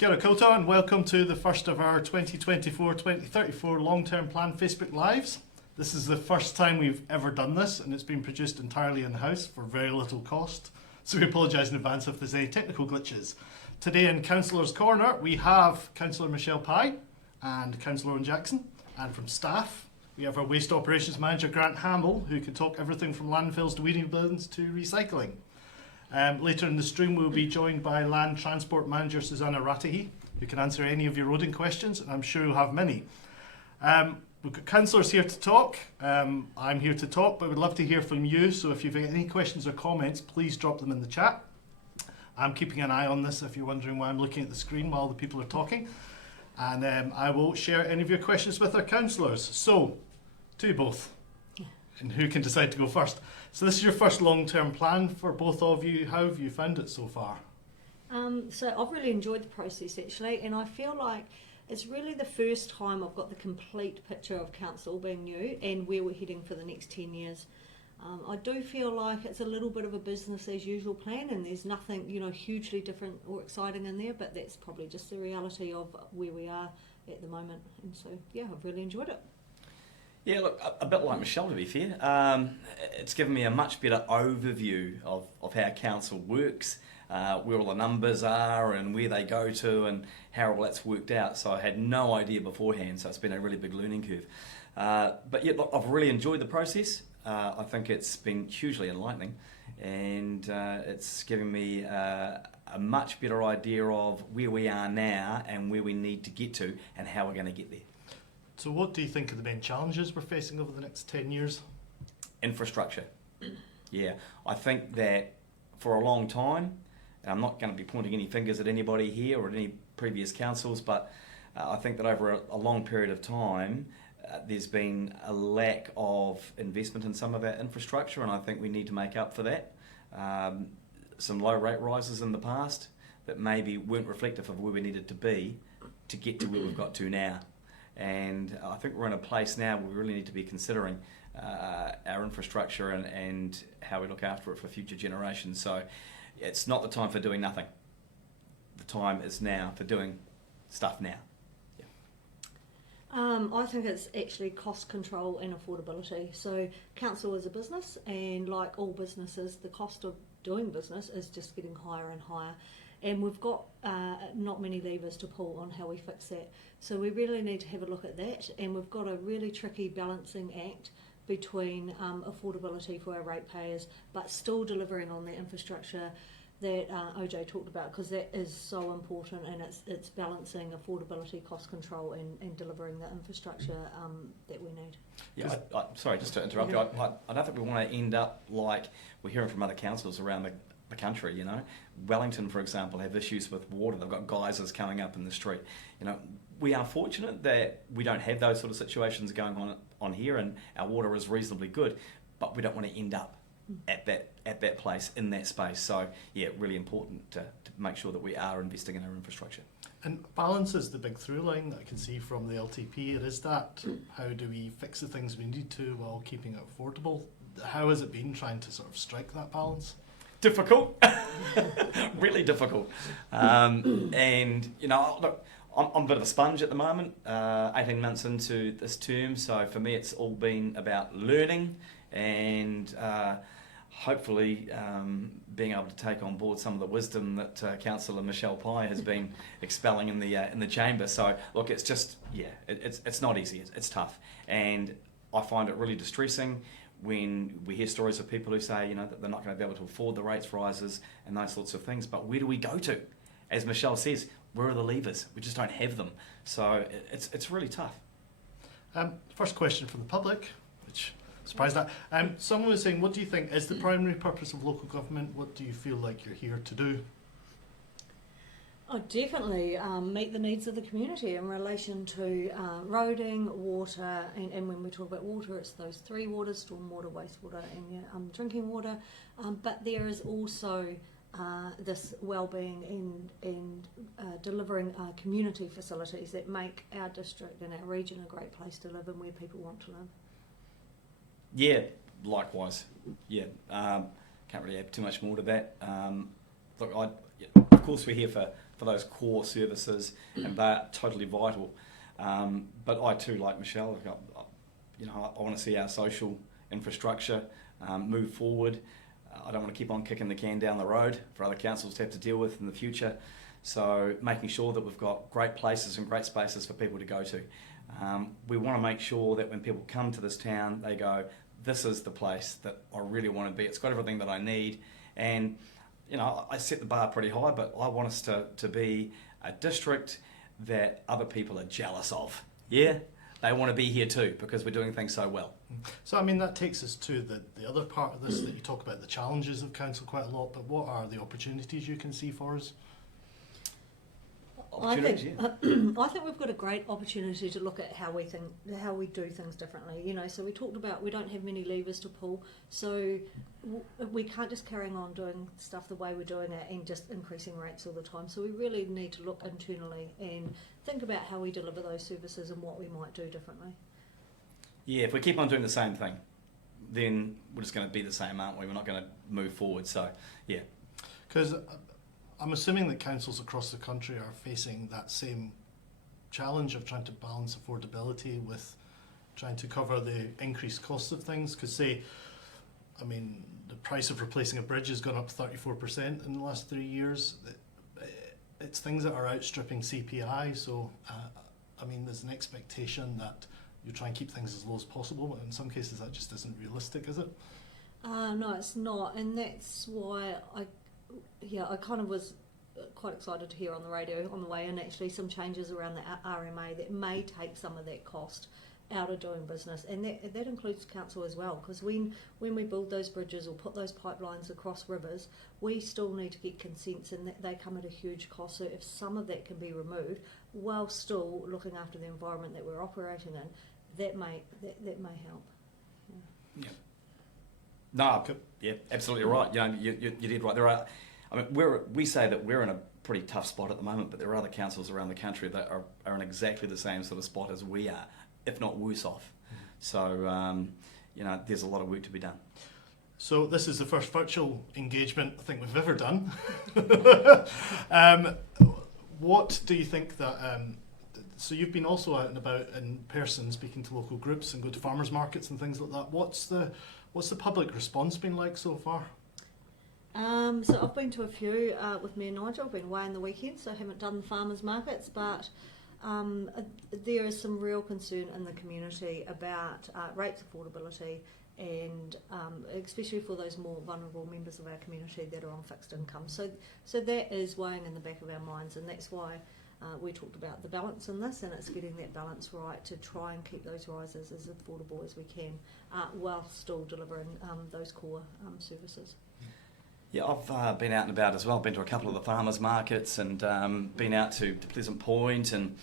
Kia ora koutou and welcome to the first of our 2024-2034 long-term plan Facebook Lives. This is the first time we've ever done this and it's been produced entirely in-house for very little cost. So we apologise in advance if there's any technical glitches. Today in Councillor's Corner we have Councillor Michelle Pye and Councillor Owen Jackson. And from staff we have our Waste Operations Manager Grant Hamel, who can talk everything from landfills to weeding bins to recycling. Later in the stream we'll be joined by Land Transport Manager Susannah Ratahi, who can answer any of your roading questions, and I'm sure you'll have many. We've got councillors here to talk. I'm here to talk, but we'd love to hear from you, so if you've any questions or comments, please drop them in the chat. I'm keeping an eye on this if you're wondering why I'm looking at the screen while the people are talking. And I will share any of your questions with our councillors. So, to you both. And who can decide to go first? So this is your first long-term plan for both of you. How have you found it so far? So I've really enjoyed the process actually, and I feel like it's really the first time I've got the complete picture of council being new and where we're heading for the next 10 years. I do feel like it's a little bit of a business as usual plan, and there's nothing, hugely different or exciting in there, but that's probably just the reality of where we are at the moment. And so, yeah, I've really enjoyed it. Yeah, look, a bit like Michelle, to be fair. It's given me a much better overview of how council works, where all the numbers are and where they go to and how all that's worked out. So I had no idea beforehand, so it's been a really big learning curve. But yeah, look, I've really enjoyed the process. I think it's been hugely enlightening, and it's given me a much better idea of where we are now and where we need to get to and how we're going to get there. So what do you think are the main challenges we're facing over the next 10 years? Infrastructure. Yeah, I think that for a long time, and I'm not going to be pointing any fingers at anybody here or at any previous councils, but I think that over a long period of time, there's been a lack of investment in some of our infrastructure, and I think we need to make up for that. Some low rate rises in the past that maybe weren't reflective of where we needed to be to get to where we've got to now. And I think we're in a place now where we really need to be considering our infrastructure and how we look after it for future generations. So it's not the time for doing nothing. The time is now for doing stuff now. Yeah. I think it's actually cost control and affordability. So council is a business, and like all businesses, the cost of doing business is just getting higher and higher. And we've got not many levers to pull on how we fix that. So we really need to have a look at that, and we've got a really tricky balancing act between affordability for our ratepayers, but still delivering on the infrastructure that OJ talked about, because that is so important, and it's balancing affordability, cost control, and delivering the infrastructure that we need. Yeah, sorry, just to interrupt you. I don't think we want to end up like we're hearing from other councils around the country. Wellington, for example, have issues with water. They've got geysers coming up in the street. We are fortunate that we don't have those sort of situations going on here, and our water is reasonably good, but we don't want to end up at that place, in that space. So yeah, really important to make sure that we are investing in our infrastructure. And balance is the big through line that I can see from the LTP. It is that. How do we fix the things we need to while keeping it affordable? How has it been trying to sort of strike that balance? Difficult, really difficult. And look, I'm a bit of a sponge at the moment, 18 months into this term, so for me it's all been about learning and hopefully being able to take on board some of the wisdom that Councillor Michelle Pye has been expelling in the chamber. So look, it's just, it's not easy, it's tough, and I find it really distressing when we hear stories of people who say, that they're not going to be able to afford the rates rises and those sorts of things. But where do we go to? As Michelle says, where are the levers? We just don't have them. So it's really tough. First question from the public, which surprised that. Someone was saying, what do you think is the primary purpose of local government? What do you feel like you're here to do? Oh, definitely meet the needs of the community in relation to roading, water, and when we talk about water, it's those three waters: stormwater, wastewater, and drinking water. But there is also this well-being and delivering community facilities that make our district and our region a great place to live and where people want to live. Yeah, likewise. Yeah, can't really add too much more to that. Look, of course we're here for for those core services, and they're totally vital. But I too, like Michelle, I want to see our social infrastructure move forward. I don't want to keep on kicking the can down the road for other councils to have to deal with in the future. So making sure that we've got great places and great spaces for people to go to. We want to make sure that when people come to this town, they go, this is the place that I really want to be. It's got everything that I need. And, I set the bar pretty high, but I want us to be a district that other people are jealous of. Yeah? They want to be here too because we're doing things so well. So, that takes us to the other part of this that you talk about, the challenges of council quite a lot, but what are the opportunities you can see for us? I think we've got a great opportunity to look at how we do things differently. So we talked about we don't have many levers to pull, so we can't just carry on doing stuff the way we're doing it and just increasing rates all the time. So we really need to look internally and think about how we deliver those services and what we might do differently. Yeah, if we keep on doing the same thing, then we're just going to be the same, aren't we? We're not going to move forward. So, yeah. Because I'm assuming that councils across the country are facing that same challenge of trying to balance affordability with trying to cover the increased costs of things. Because the price of replacing a bridge has gone up 34% in the last 3 years. It's things that are outstripping CPI, so there's an expectation that you try and keep things as low as possible, but in some cases that just isn't realistic, is it? No, it's not, and that's why I kind of was quite excited to hear on the radio on the way in actually some changes around the RMA that may take some of that cost out of doing business, and that includes council as well, because when we build those bridges or put those pipelines across rivers, we still need to get consents, and they come at a huge cost. So if some of that can be removed while still looking after the environment that we're operating in, that may help. Yeah. No, yeah, absolutely right. You did right. There are, we say that we're in a pretty tough spot at the moment, but there are other councils around the country that are in exactly the same sort of spot as we are, if not worse off. So, there's a lot of work to be done. So this is the first virtual engagement I think we've ever done. What do you think that... so you've been also out and about in person speaking to local groups and go to farmers markets and things like that. What's the public response been like so far? So I've been to a few with me and Nigel. I've been away on the weekend, so I haven't done the farmers markets, but there is some real concern in the community about rates affordability, and especially for those more vulnerable members of our community that are on fixed income. So that is weighing in the back of our minds, and that's why we talked about the balance in this, and it's getting that balance right to try and keep those rises as affordable as we can while still delivering those core services. Yeah, I've been out and about as well. Been to a couple of the farmers markets and been out to Pleasant Point and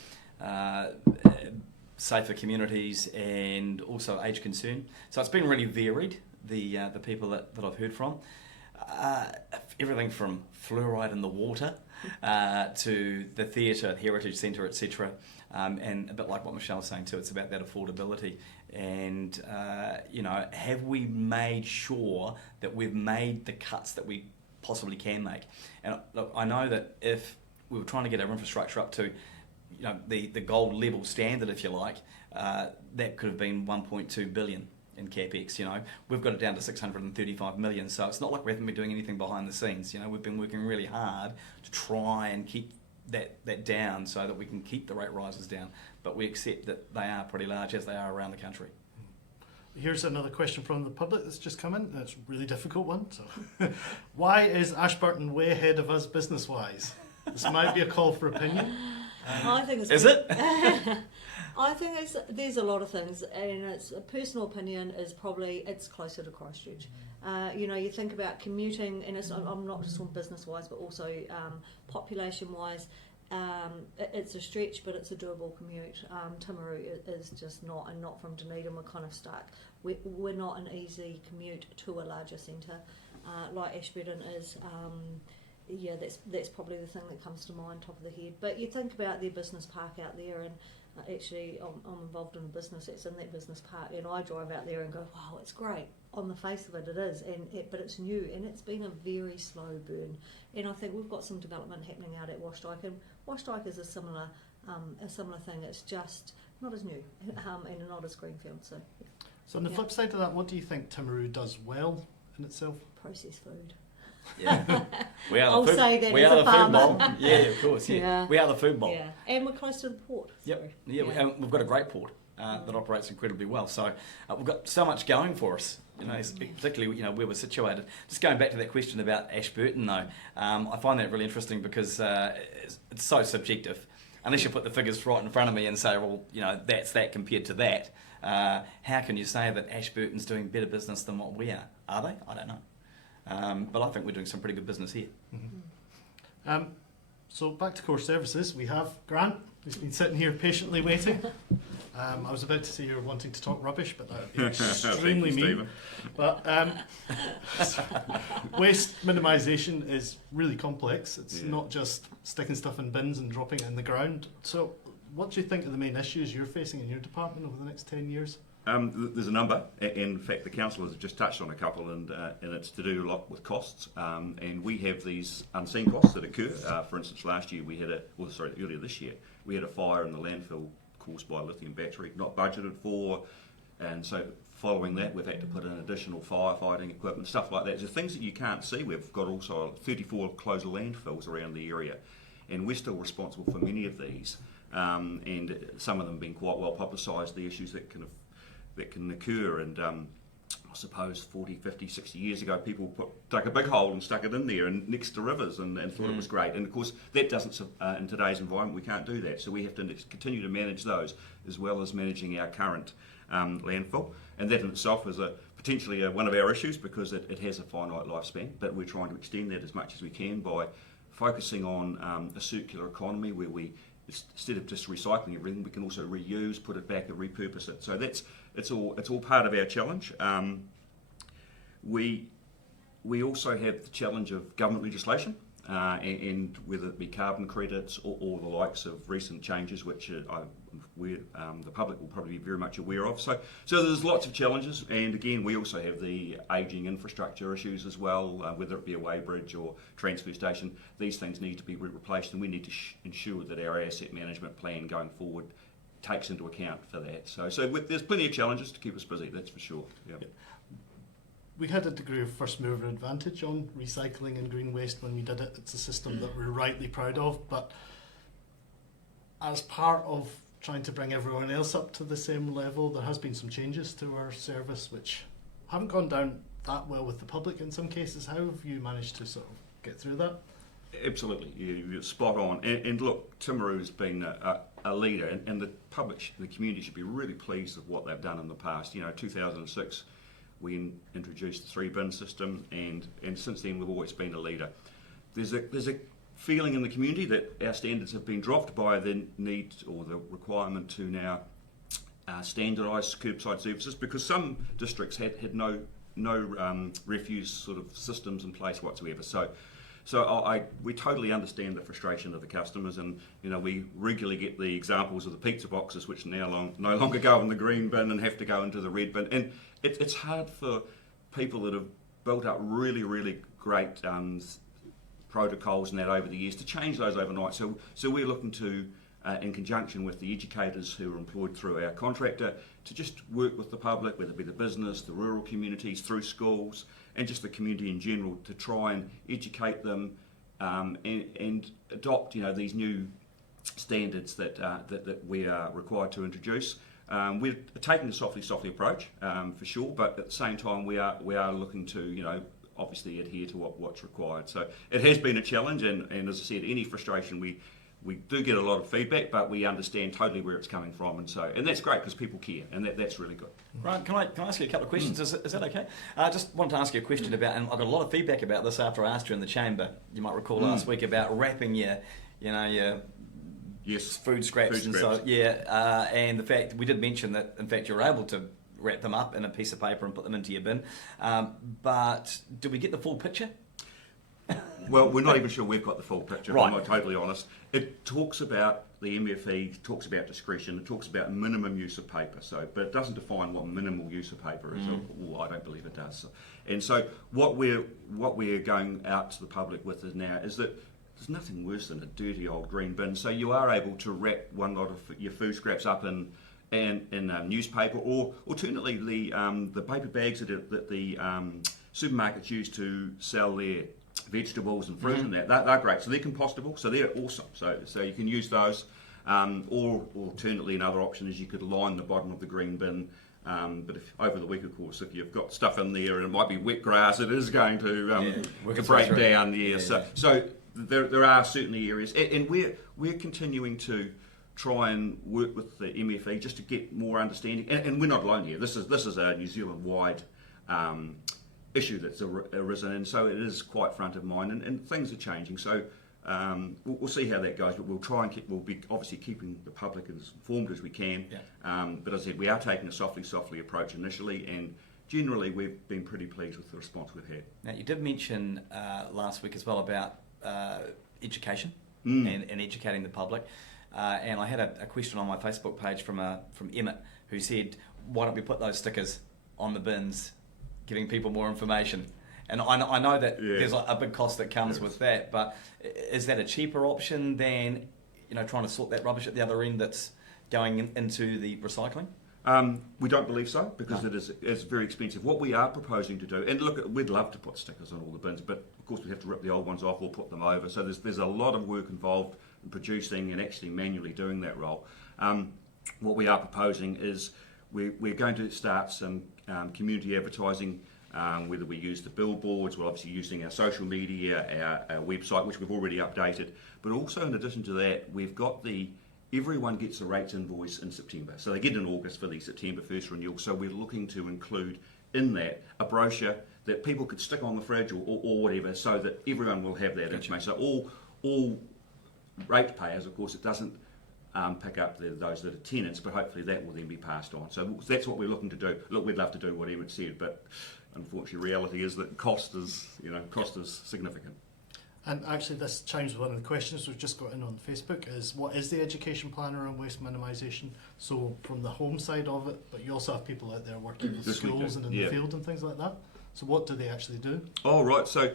Safer Communities and also Age Concern. So it's been really varied, the people that I've heard from. Everything from fluoride in the water to the theatre, Heritage Centre, etc. And a bit like what Michelle was saying too, it's about that affordability. And, have we made sure that we've made the cuts that we possibly can make? And look, I know that if we were trying to get our infrastructure up to, the gold level standard, if you like, that could have been 1.2 billion in CapEx. We've got it down to 635 million. So it's not like we haven't been doing anything behind the scenes. We've been working really hard to try and keep that down so that we can keep the rate rises down. But we accept that they are pretty large as they are around the country. Here's another question from the public that's just come in, and it's a really difficult one. So, why is Ashburton way ahead of us business-wise? This might be a call for opinion. I think it's... Is it? I think there's a lot of things, and it's a personal opinion is probably it's closer to Christchurch. You think about commuting, and I'm not just on business-wise, but also population-wise. It's a stretch, but it's a doable commute. Timaru is just not, and not from Dunedin. We're kind of stuck. We're not an easy commute to a larger centre like Ashburton is. That's probably the thing that comes to mind top of the head. But you think about their business park out there, and actually, I'm involved in a business that's in that business park, and I drive out there and go, wow, it's great. On the face of it, it is, but it's new, and it's been a very slow burn. And I think we've got some development happening out at Washdyke, and Washdyke is a similar thing. It's just not as new and not as greenfield. So, So on the flip side of that, what do you think Timaru does well in itself? processed food. Yeah. We are I'll the food, say that we as are a the farmer. food bowl. Yeah, of course. Yeah. Yeah. We are the food bowl. Yeah, and we're close to the port. Yep. So, Yeah, and we've got a great port that operates incredibly well. So we've got so much going for us. Particularly where we're situated. Just going back to that question about Ashburton, though, I find that really interesting because it's so subjective. Unless you put the figures right in front of me and say, well, that's that compared to that. How can you say that Ashburton's doing better business than what we are? Are they? I don't know. But I think we're doing some pretty good business here. Mm-hmm. So back to core services, we have Grant, who's been sitting here patiently waiting. I was about to say you're wanting to talk rubbish, but that would be extremely mean. But waste minimisation is really complex. It's not just sticking stuff in bins and dropping it in the ground. So what do you think are the main issues you're facing in your department over the next 10 years? There's a number. In fact, the councillors have just touched on a couple, and it's to do a lot with costs. And we have these unseen costs that occur. For instance, last year earlier this year, we had a fire in the landfill caused by a lithium battery, not budgeted for, and so following that we've had to put in additional firefighting equipment, stuff like that. So things that you can't see. We've got also 34 closed landfills around the area, and we're still responsible for many of these, and some of them being quite well publicised, the issues that can occur. And I suppose 40, 50, 60 years ago, people dug a big hole and stuck it in there and next to rivers and thought it was great. And of course, that doesn't, in today's environment, we can't do that. So we have to continue to manage those as well as managing our current landfill. And that in itself is potentially one of our issues because it has a finite lifespan, but we're trying to extend that as much as we can by focusing on a circular economy where we, instead of just recycling everything, we can also reuse, put it back and repurpose it. So it's all part of our challenge. We also have the challenge of government legislation, and whether it be carbon credits or the likes of recent changes, which the public will probably be very much aware of. So there's lots of challenges, and again, we also have the ageing infrastructure issues as well, whether it be a weighbridge or transfer station. These things need to be replaced, and we need to ensure that our asset management plan going forward takes into account for that. So there's plenty of challenges to keep us busy, that's for sure. Yep. We had a degree of first mover advantage on recycling and green waste when we did it. It's a system that we're rightly proud of, but as part of trying to bring everyone else up to the same level, there has been some changes to our service which haven't gone down that well with the public in some cases. How have you managed to sort of get through that? Absolutely, you're spot on. And look, Timaru has been a leader, and the public, the community should be really pleased with what they've done in the past. 2006, we introduced the 3-bin system, and since then we've always been a leader. There's a feeling in the community that our standards have been dropped by the need or the requirement to now standardise curbside services, because some districts had no refuse sort of systems in place whatsoever. So we totally understand the frustration of the customers, and we regularly get the examples of the pizza boxes which now no longer go in the green bin and have to go into the red bin. And it's hard for people that have built up really, really great protocols and that over the years to change those overnight. So we're looking to, in conjunction with the educators who are employed through our contractor, to just work with the public, whether it be the business, the rural communities, through schools, and just the community in general, to try and educate them and adopt these new standards that we are required to introduce. We're taking a softly approach for sure, but at the same time we are looking to obviously adhere to what's required. So it has been a challenge, and as I said, any frustration we do get a lot of feedback, but we understand totally where it's coming from, and that's great because people care, and that's really good. Right, can I ask you a couple of questions? Is that okay? I just wanted to ask you a question about, and I got a lot of feedback about this after I asked you in the chamber. You might recall last week about wrapping your Yes. food scraps and so and the fact we did mention that in fact you're able to wrap them up in a piece of paper and put them into your bin, but do we get the full picture? Well, we're not even sure we've got the full picture, Right. if I'm not totally honest. It talks about, the MFE talks about discretion, it talks about minimum use of paper, but it doesn't define what minimal use of paper is. Well, I don't believe it does. And so what we're going out to the public with now is that there's nothing worse than a dirty old green bin. So you are able to wrap one lot of your food scraps up in newspaper, or alternately the paper bags that the supermarkets use to sell their vegetables and fruit and they're great. So they're compostable, so they're awesome. So you can use those, or alternately another option is you could line the bottom of the green bin. But if over the week, of course, if you've got stuff in there and it might be wet grass, it is going to break down. So there are certainly areas, and we're continuing to try and work with the MFE just to get more understanding. And we're not alone here. This is a New Zealand-wide issue that's arisen, and so it is quite front of mind. And things are changing. So we'll see how that goes. But we'll be obviously keeping the public as informed as we can. Yeah. But as I said, we are taking a softly approach initially, and generally we've been pretty pleased with the response we've had. Now, you did mention last week as well about education and educating the public. And I had a question on my Facebook page from Emmett, who said, why don't we put those stickers on the bins, giving people more information? And I know that there's a big cost that comes with that, but is that a cheaper option than trying to sort that rubbish at the other end that's going into the recycling? We don't believe so, because it's very expensive. What we are proposing to do, and look, we'd love to put stickers on all the bins, but of course we have to rip the old ones off or put them over. So there's a lot of work involved in producing and actually manually doing that role. What we are proposing is we're going to start some community advertising, whether we use the billboards, we're obviously using our social media, our website, which we've already updated. But also in addition to that, we've got everyone gets a rates invoice in September. So they get in August for the September 1st renewal. So we're looking to include in that a brochure that people could stick on the fridge or whatever, so that everyone will have that information. So all rate payers, of course, it doesn't pick up those that are tenants, but hopefully that will then be passed on. So that's what we're looking to do. Look, we'd love to do what Emmett said, but unfortunately reality is that cost is significant. And actually this chimes with one of the questions we've just got in on Facebook, is what is the education plan around waste minimisation? So from the home side of it, but you also have people out there working with schools and in the field and things like that. So what do they actually do? Oh, right. So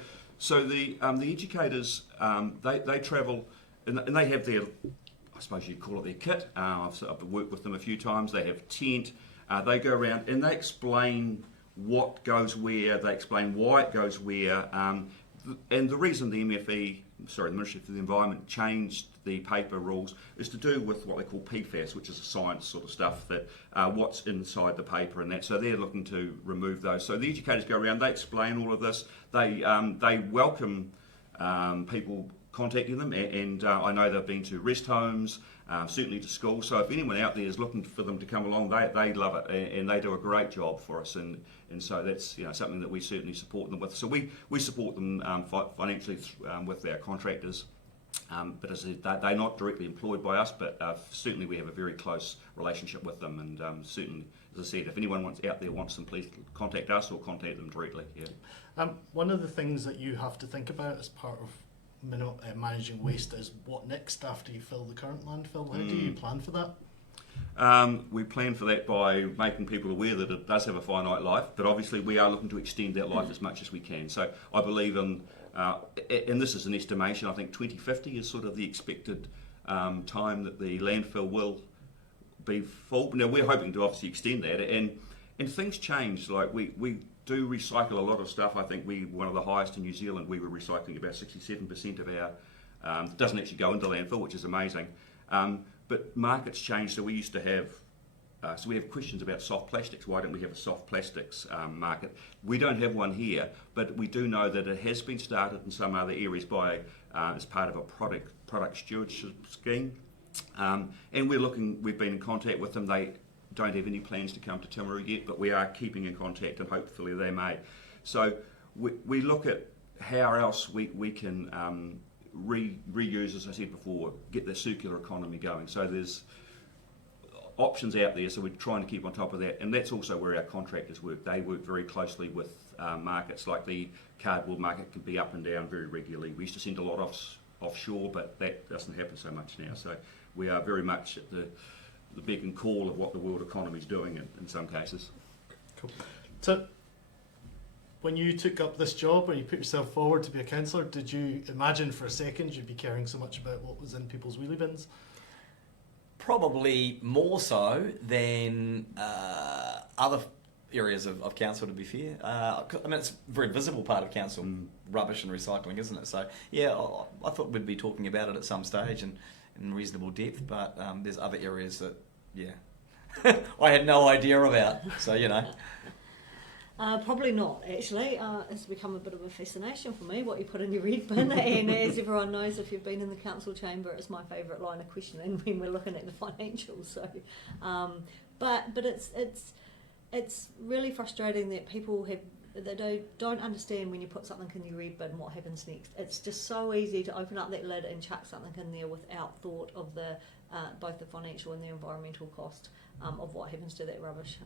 the educators, they travel and they have their, I suppose you'd call it their kit. I've worked with them a few times. They have tent. They go around and they explain what goes where. They explain why it goes where. And the reason the the Ministry for the Environment changed the paper rules is to do with what they call PFAS, which is a science sort of stuff, that what's inside the paper and that. So they're looking to remove those. So the educators go around, they explain all of this. They welcome people contacting them, and I know they've been to rest homes, certainly to schools. So if anyone out there is looking for them to come along, they love it, and they do a great job for us. And so that's something that we certainly support them with. So we support them financially with our contractors. But as I said, they're not directly employed by us, but certainly we have a very close relationship with them. And certainly, as I said, if anyone out there wants them, please contact us or contact them directly. Yeah. One of the things that you have to think about as part of managing waste is what next after you fill the current landfill. How do you plan for that? We plan for that by making people aware that it does have a finite life, but obviously we are looking to extend that life as much as we can. So I believe in, and this is an estimation, I think 2050 is sort of the expected time that the landfill will be full. Now we're hoping to obviously extend that, and things change. Like we do recycle a lot of stuff. I think we're one of the highest in New Zealand. We were recycling about 67% of our, doesn't actually go into landfill, which is amazing. But markets change, so we used to have, so we have questions about soft plastics. Why don't we have a soft plastics market? We don't have one here, but we do know that it has been started in some other areas by, as part of a product stewardship scheme. And we've been in contact with them. They don't have any plans to come to Timaru yet, but we are keeping in contact and hopefully they may. So we look at how else we can reuse, as I said before, get the circular economy going. So there's options out there, so we're trying to keep on top of that. And that's also where our contractors work. They work very closely with markets, like the cardboard market can be up and down very regularly. We used to send a lot offshore, but that doesn't happen so much now. So we are very much at the beck and call of what the world economy is doing in some cases. Cool. So, when you took up this job, when you put yourself forward to be a councillor, did you imagine for a second you'd be caring so much about what was in people's wheelie bins? Probably more so than other areas of council, to be fair. I mean, it's a very visible part of council, rubbish and recycling, isn't it? So, yeah, I thought we'd be talking about it at some stage and in reasonable depth, but there's other areas that, yeah, I had no idea about. So, you know. Probably not, actually. It's become a bit of a fascination for me, what you put in your red bin. And as everyone knows, if you've been in the council chamber, it's my favourite line of questioning when we're looking at the financials. So, but it's really frustrating that people don't understand when you put something in your red bin what happens next. It's just so easy to open up that lid and chuck something in there without thought of the both the financial and the environmental cost of what happens to that rubbish.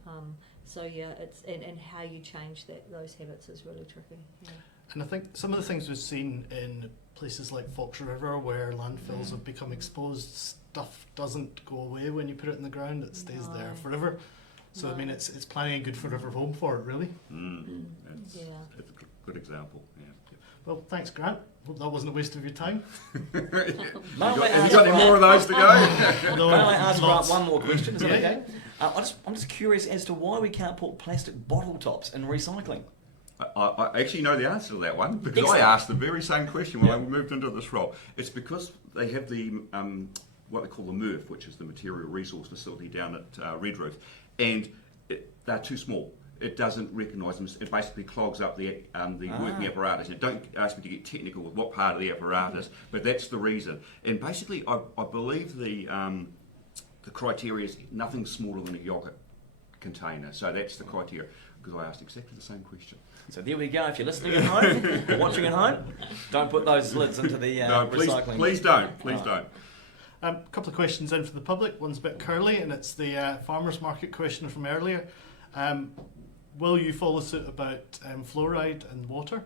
So yeah, it's and how you change those habits is really tricky. Yeah. And I think some of the things we've seen in places like Fox River, where landfills have become exposed, stuff doesn't go away when you put it in the ground; it stays there forever. So I mean, it's planning a good forever home for it, really. That's a good example. Yeah. Well, thanks, Grant. Hope that wasn't a waste of your time. Have you got any more of those to go? No, Can I ask Grant one more question? Is that Yeah. okay? I'm just curious as to why we can't put plastic bottle tops in recycling. I actually know the answer to that one, because Excellent. I asked the very same question when I moved into this role. It's because they have the what they call the MRF, which is the Material Resource Facility down at Red Roof, and they're too small. It doesn't recognise them. It basically clogs up the working apparatus. And don't ask me to get technical with what part of the apparatus, but that's the reason. And basically, I believe the criteria is nothing smaller than a yogurt container. So that's the criteria, because I asked exactly the same question. So there we go. If you're listening at home, or watching at home, don't put those lids into the recycling. Please don't. Please don't. A couple of questions in for the public. One's a bit curly, and it's the farmers market question from earlier. Will you follow suit about fluoride in water?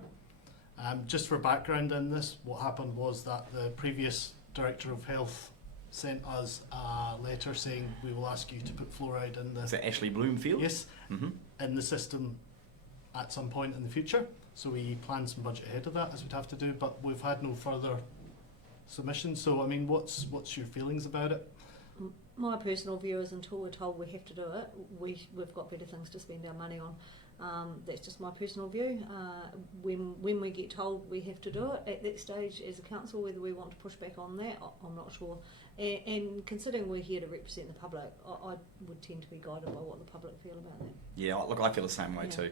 Just for background in this, what happened was that the previous Director of Health sent us a letter saying we will ask you to put fluoride in the Is that Ashley Bloomfield? yes in the system at some point in the future. So we planned some budget ahead of that, as we'd have to do, but we've had no further submissions. So I mean, what's your feelings about it? My personal view is until we're told we have to do it, we've got better things to spend our money on. That's just my personal view. When we get told we have to do it, at that stage as a council, whether we want to push back on that, I'm not sure. And considering we're here to represent the public, I would tend to be guided by what the public feel about that. Yeah, look, I feel the same way too.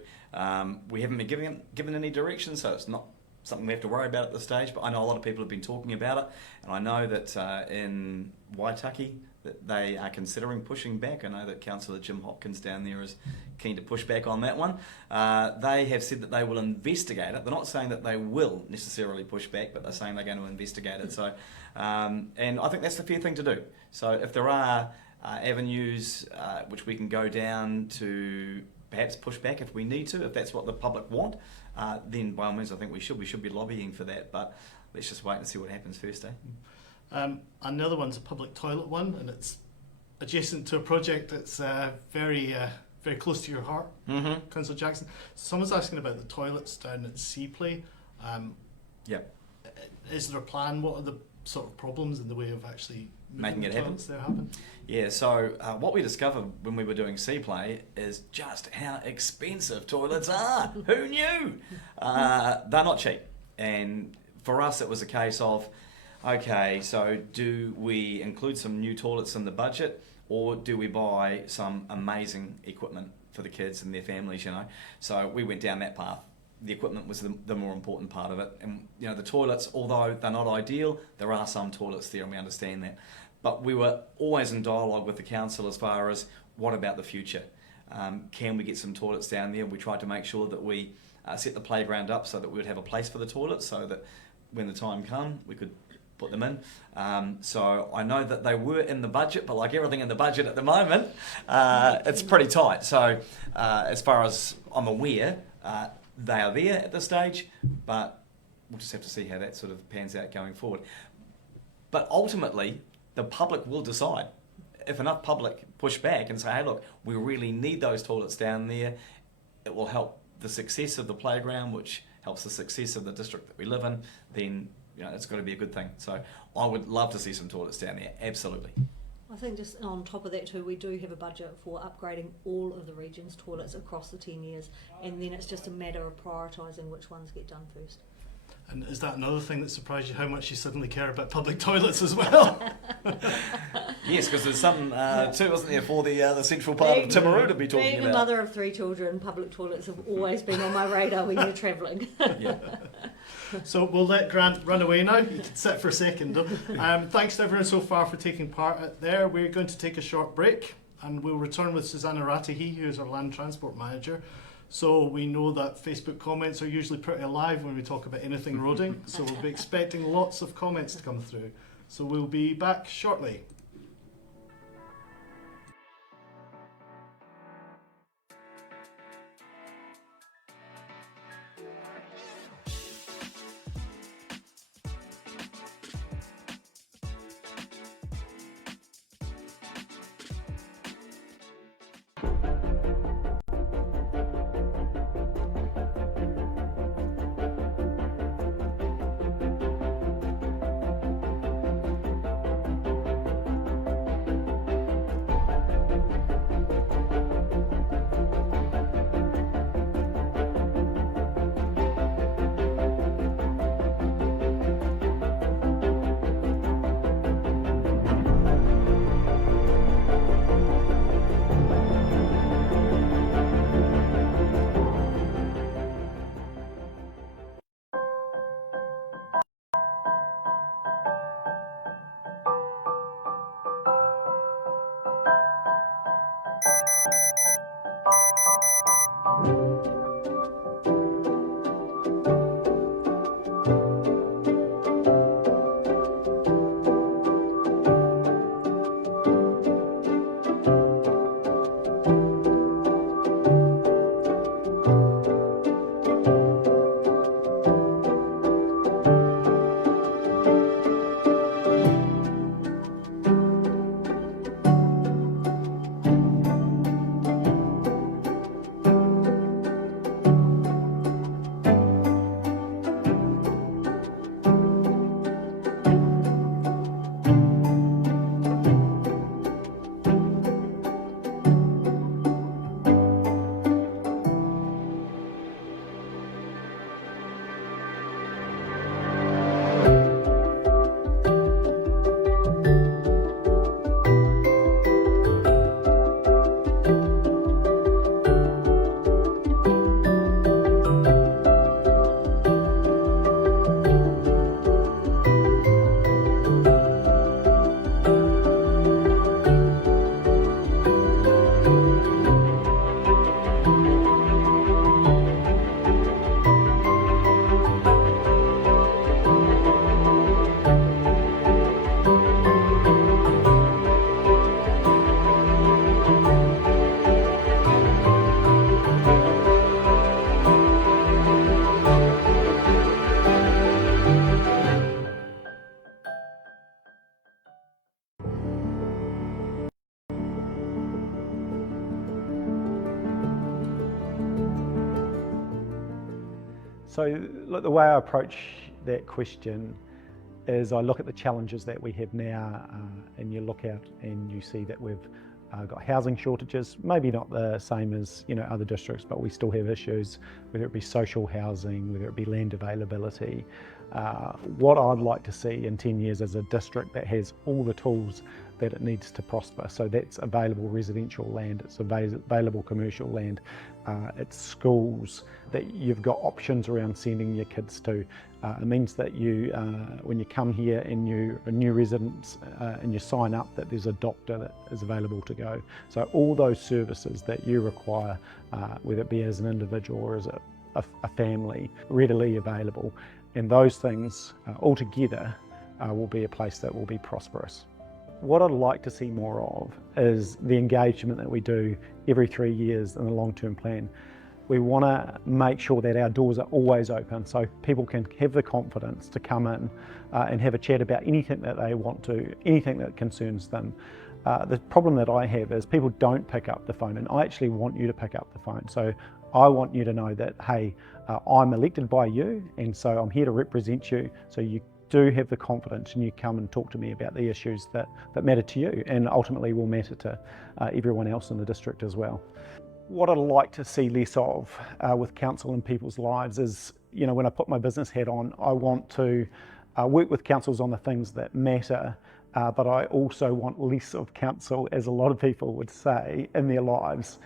We haven't been given any direction, so it's not something we have to worry about at this stage, but I know a lot of people have been talking about it, and I know that in Ratahi that they are considering pushing back. I know that Councillor Jim Hopkins down there is keen to push back on that one. They have said that they will investigate it. They're not saying that they will necessarily push back, but they're saying they're going to investigate it. So, and I think that's the fair thing to do. So if there are avenues which we can go down to perhaps push back if we need to, if that's what the public want, then by all means I think we should be lobbying for that, but let's just wait and see what happens first, eh? And the other one's a public toilet one, and it's adjacent to a project that's very close to your heart, Councillor Jackson. Someone's asking about the toilets down at Seaplay. Yeah. Is there a plan? What are the sort of problems in the way of actually Making it happen? There happen? Yeah, so what we discovered when we were doing Seaplay is just how expensive toilets are. Who knew? They're not cheap. And for us it was a case of, okay, so do we include some new toilets in the budget, or do we buy some amazing equipment for the kids and their families, you know? So we went down that path. The equipment was the more important part of it. And, you know, the toilets, although they're not ideal, there are some toilets there and we understand that. But we were always in dialogue with the council as far as what about the future? Can we get some toilets down there? We tried to make sure that we set the playground up so that we would have a place for the toilets, so that when the time come, we could put them in. So I know that they were in the budget, but like everything in the budget at the moment, it's pretty tight. So as far as I'm aware, they are there at this stage, but we'll just have to see how that sort of pans out going forward. But ultimately, the public will decide. If enough public push back and say, hey, look, we really need those toilets down there, it will help the success of the playground, which helps the success of the district that we live in, then it's got to be a good thing. So I would love to see some toilets down there, absolutely. I think just on top of that too, we do have a budget for upgrading all of the region's toilets across the 10 years, and then it's just a matter of prioritising which ones get done first. And is that another thing that surprised you, how much you suddenly care about public toilets as well? Yes, because there's some too, wasn't there, for the central part of Timaru to be talking being about. Being a mother of 3 children, public toilets have always been on my radar when you're travelling. Yeah. So we'll let Grant run away now. You can sit for a second. Thanks to everyone so far for taking part there. We're going to take a short break and we'll return with Susannah Ratahi, who is our Land Transport Manager. So we know that Facebook comments are usually pretty alive when we talk about anything roading. So we'll be expecting lots of comments to come through. So we'll be back shortly. So look, the way I approach that question is I look at the challenges that we have now, and you look out and you see that we've got housing shortages, maybe not the same as other districts, but we still have issues, whether it be social housing, whether it be land availability. What I'd like to see in 10 years is a district that has all the tools that it needs to prosper. So that's available residential land, it's available commercial land, it's schools, that you've got options around sending your kids to. It means that you, when you come here and you're a new resident and you sign up, that there's a doctor that is available to go. So all those services that you require, whether it be as an individual or as a family, readily available. And those things all together will be a place that will be prosperous. What I'd like to see more of is the engagement that we do every 3 years in the long-term plan. We want to make sure that our doors are always open so people can have the confidence to come in and have a chat about anything that they want to, anything that concerns them. The problem that I have is people don't pick up the phone, and I actually want you to pick up the phone. So I want you to know that, hey, I'm elected by you, and so I'm here to represent you, so you do have the confidence and you come and talk to me about the issues that matter to you and ultimately will matter to everyone else in the district as well. What I'd like to see less of with council in people's lives is, you know, when I put my business hat on, I want to work with councils on the things that matter, but I also want less of council, as a lot of people would say, in their lives.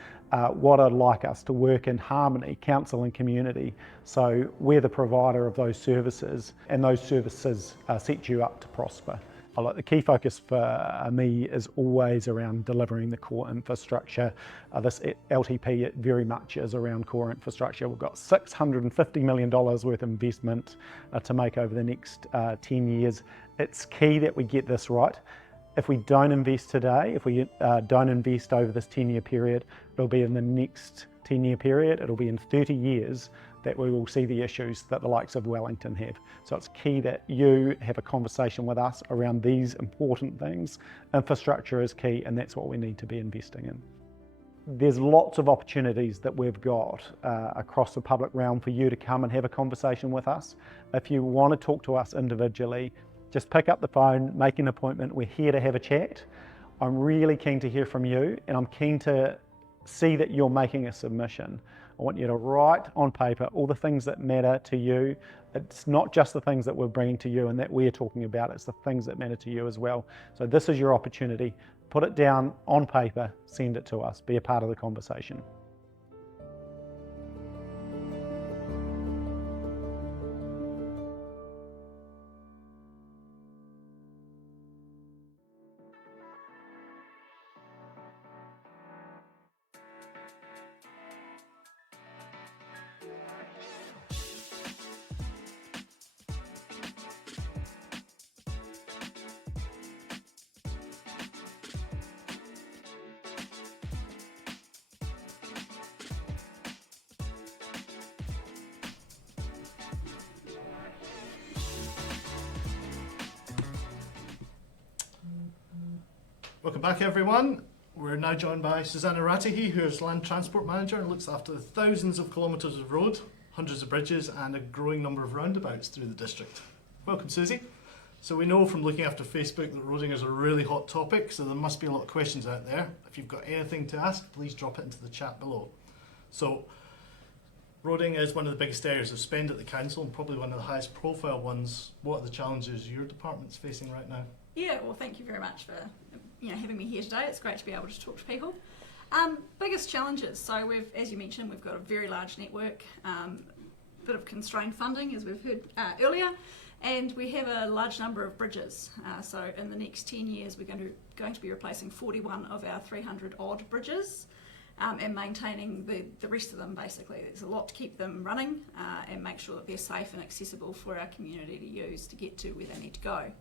What I'd like us to work in harmony, council and community, so we're the provider of those services, and those services set you up to prosper. The key focus for me is always around delivering the core infrastructure. This LTP very much is around core infrastructure. We've got $650 million worth of investment to make over the next 10 years. It's key that we get this right. If we don't invest today, if we don't invest over this 10-year period, it'll be in the next 10-year period, it'll be in 30 years that we will see the issues that the likes of Wellington have. So it's key that you have a conversation with us around these important things. Infrastructure is key, and that's what we need to be investing in. There's lots of opportunities that we've got across the public realm for you to come and have a conversation with us. If you want to talk to us individually, just pick up the phone, make an appointment. We're here to have a chat. I'm really keen to hear from you, and I'm keen to see that you're making a submission. I want you to write on paper all the things that matter to you. It's not just the things that we're bringing to you and that we're talking about, it's the things that matter to you as well. So this is your opportunity. Put it down on paper, send it to us, be a part of the conversation. Welcome back, everyone. We're now joined by Susannah Ratahi, who is Land Transport Manager and looks after thousands of kilometres of road, hundreds of bridges and a growing number of roundabouts through the district. Welcome, Susie. So we know from looking after Facebook that roading is a really hot topic, so there must be a lot of questions out there. If you've got anything to ask, please drop it into the chat below. So roading is one of the biggest areas of spend at the council and probably one of the highest profile ones. What are the challenges your department's facing right now? Yeah, well, thank you very much for having me here today. It's great to be able to talk to people. Biggest challenges. So we've, as you mentioned, we've got a very large network, bit of constrained funding, as we've heard earlier, and we have a large number of bridges. So in the next 10 years, we're going to be replacing 41 of our 300 odd bridges and maintaining the rest of them. Basically, there's a lot to keep them running and make sure that they're safe and accessible for our community to use to get to where they need to go.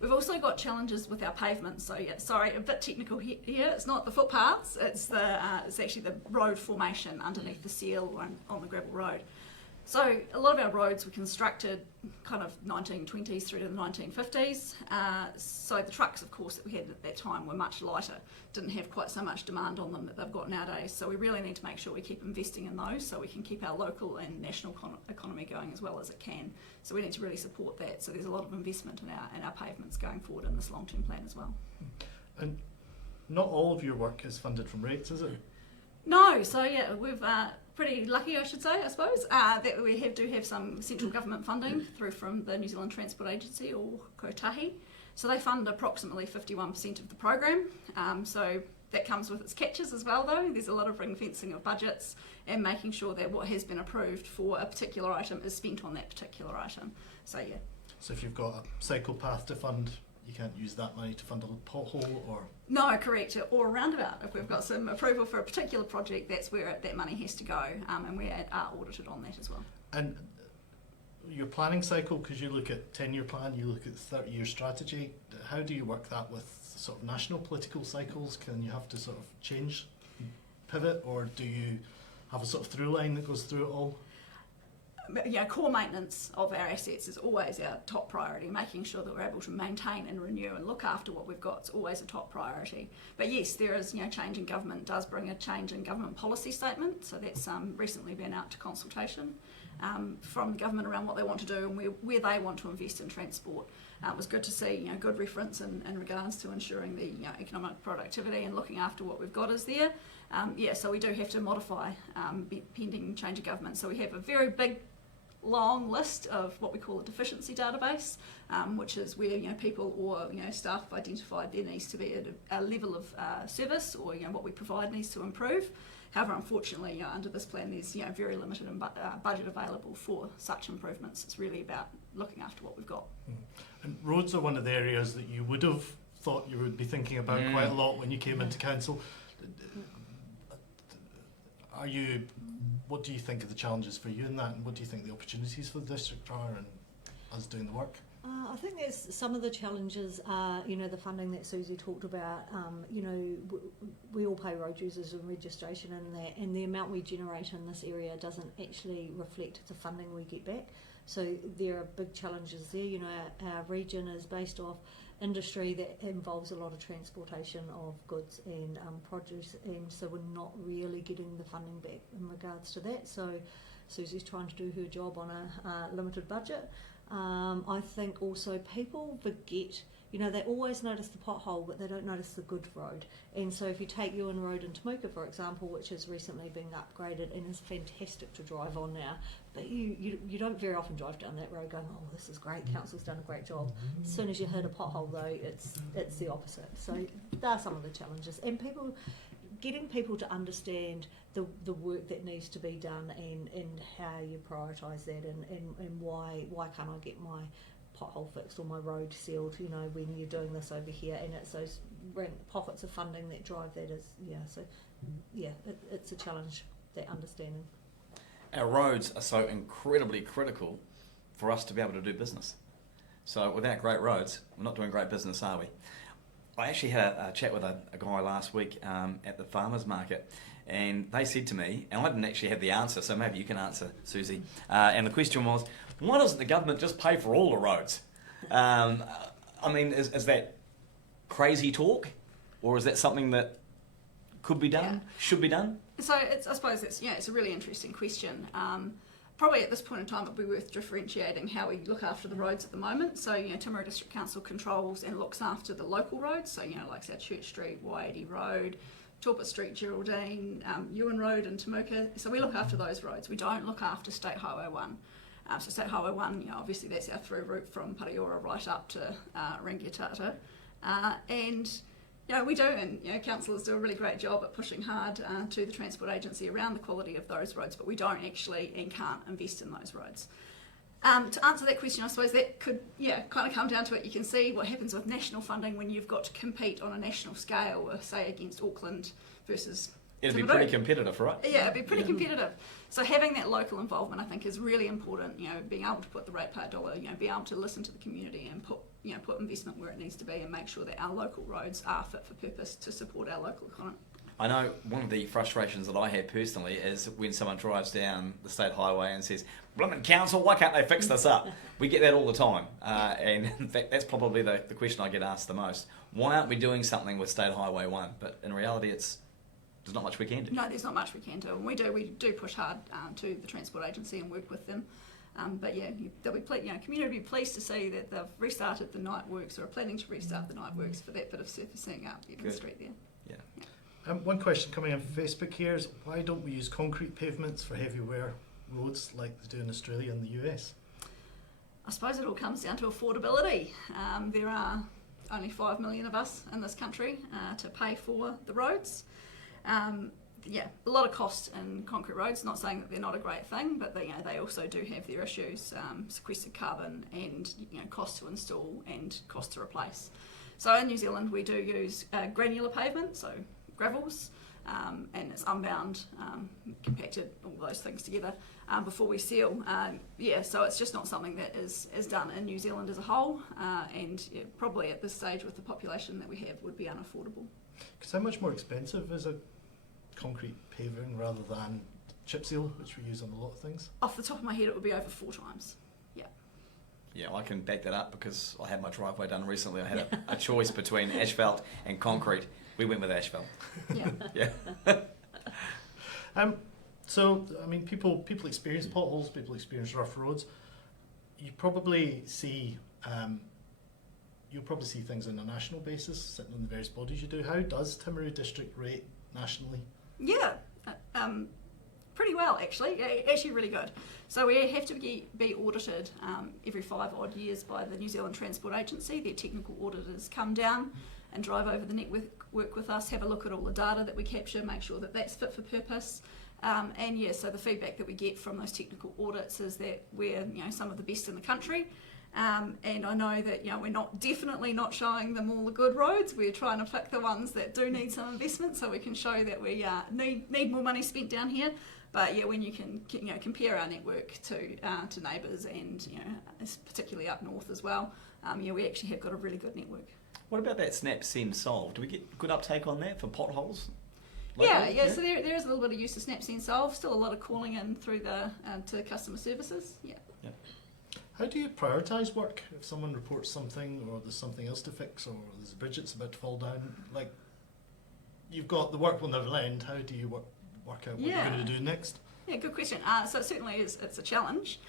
We've also got challenges with our pavements. So yeah, sorry, a bit technical here. It's not the footpaths. It's actually the road formation underneath the seal on the gravel road. So a lot of our roads were constructed kind of 1920s through to the 1950s. So the trucks, of course, that we had at that time were much lighter, didn't have quite so much demand on them that they've got nowadays. So we really need to make sure we keep investing in those so we can keep our local and national economy going as well as it can. So we need to really support that. So there's a lot of investment in our pavements going forward in this long-term plan as well. And not all of your work is funded from rates, is it? No, so yeah, we've pretty lucky, I should say, I suppose, that we do have some central government funding through from the New Zealand Transport Agency, or Ratahi. So they fund approximately 51% of the program. So that comes with its catches as well, though. There's a lot of ring fencing of budgets and making sure that what has been approved for a particular item is spent on that particular item. So yeah. So if you've got a cycle path to fund, you can't use that money to fund a pothole, or? No, correct, or a roundabout. If we've got some approval for a particular project, that's where that money has to go, and we are audited on that as well. And your planning cycle, because you look at 10-year plan, you look at 30-year strategy, how do you work that with sort of national political cycles? Can you have to sort of change, pivot, or do you have a sort of through line that goes through it all? Yeah, core maintenance of our assets is always our top priority. Making sure that we're able to maintain and renew and look after what we've got is always a top priority. But yes, there is, change in government does bring a change in government policy statement. So that's recently been out to consultation from the government around what they want to do and where they want to invest in transport. It was good to see, good reference in regards to ensuring the economic productivity and looking after what we've got is there. So we do have to modify pending change of government. So we have a very big long list of what we call a deficiency database, which is where people or staff have identified there needs to be a level of service or what we provide needs to improve. However, unfortunately, under this plan, there's very limited budget available for such improvements. It's really about looking after what we've got. And roads are one of the areas that you would have thought you would be thinking about quite a lot when you came into council. What do you think are the challenges for you in that, and what do you think the opportunities for the district are and us doing the work? I think there's some of the challenges are, the funding that Susie talked about. We all pay road users and registration and the amount we generate in this area doesn't actually reflect the funding we get back. So there are big challenges there. Our region is based off industry that involves a lot of transportation of goods and produce, and so we're not really getting the funding back in regards to that. So Susie's trying to do her job on a limited budget. I think also people forget, they always notice the pothole, but they don't notice the good road. And so if you take Owen Road in Temuka, for example, which has recently been upgraded and is fantastic to drive on now, but you don't very often drive down that road going, oh, this is great, council's done a great job. As soon as you hit a pothole, though, it's the opposite. So there are some of the challenges. And getting people to understand the work that needs to be done and how you prioritise that and why can't I get my pothole fixed or my road sealed, when you're doing this over here, and it's those pockets of funding that drive that it's a challenge, that understanding. Our roads are so incredibly critical for us to be able to do business. So without great roads, we're not doing great business, are we? I actually had a chat with a guy last week at the farmers market, and they said to me, and I didn't actually have the answer, so maybe you can answer, Susie, and the question was, why doesn't the government just pay for all the roads? Is that crazy talk, or is that something that could be done, should be done? So I suppose it's a really interesting question. Probably at this point in time it would be worth differentiating how we look after the roads at the moment. So, Timaru District Council controls and looks after the local roads. So, like our Church Street, Y80 Road, Torpet Street, Geraldine, Ewan Road and Temuka. So we look after those roads. We don't look after State Highway 1. So State Highway 1, obviously that's our through route from Pariora right up to Rangiatata. We do, and councillors do a really great job at pushing hard to the Transport Agency around the quality of those roads, but we don't actually and can't invest in those roads. To answer that question, I suppose that could, kind of come down to it. You can see what happens with national funding when you've got to compete on a national scale, say against Auckland versus It'd be pretty competitive, right? Yeah, it'd be pretty competitive. So having that local involvement, I think, is really important. Being able to put the ratepayer dollar, being able to listen to the community and put investment where it needs to be, and make sure that our local roads are fit for purpose to support our local economy. I know one of the frustrations that I have personally is when someone drives down the state highway and says, "Blimmin' council, why can't they fix this up?" We get that all the time, and in fact, that's probably the question I get asked the most. Why aren't we doing something with State Highway 1? But in reality, there's not much we can do. No, there's not much we can do, and we do push hard to the Transport Agency and work with them. They'll be community will be pleased to see that they've restarted the night works or are planning to restart the night works for that bit of surfacing up Evan Street there. Yeah. One question coming on Facebook here is, why don't we use concrete pavements for heavy wear roads like they do in Australia and the US? I suppose it all comes down to affordability. There are only 5 million of us in this country to pay for the roads. A lot of cost in concrete roads, not saying that they're not a great thing, but they also do have their issues, sequestered carbon and cost to install and cost to replace. So in New Zealand we do use granular pavement, so gravels. and it's unbound, compacted, all those things together before we seal. So it's just not something that is done in New Zealand as a whole, and probably at this stage with the population that we have would be unaffordable. Because how much more expensive is a concrete paving rather than chip seal, which we use on a lot of things? Off the top of my head, it would be over 4 times. Yeah, I can back that up because I had my driveway done recently. I had a choice between asphalt and concrete. We went with asphalt. Yeah. Yeah. So, I mean, people experience potholes, people experience rough roads. You probably see, you'll probably see things on a national basis, sitting on the various bodies you do. How does Timaru District rate nationally? Yeah, pretty well actually. Actually, really good. So we have to be audited every 5 odd years by the New Zealand Transport Agency. Their technical auditors come down and drive over the network, work with us, have a look at all the data that we capture, make sure that that's fit for purpose. So the feedback that we get from those technical audits is that we're some of the best in the country. And I know that we're definitely not showing them all the good roads. We're trying to pick the ones that do need some investment, so we can show that we need more money spent down here. But when you can compare our network to neighbours and particularly up north as well, we actually have got a really good network. What about that Snap Send Solve? Do we get good uptake on that for potholes? Yeah. So there is a little bit of use of Snap Send Solve. Still a lot of calling in through to customer services. Yeah. How do you prioritise work if someone reports something or there's something else to fix or there's a bridge that's about to fall down? Like, you've got the work will never end. How do you work out what you're going to do next? Yeah, good question. So it certainly it's a challenge.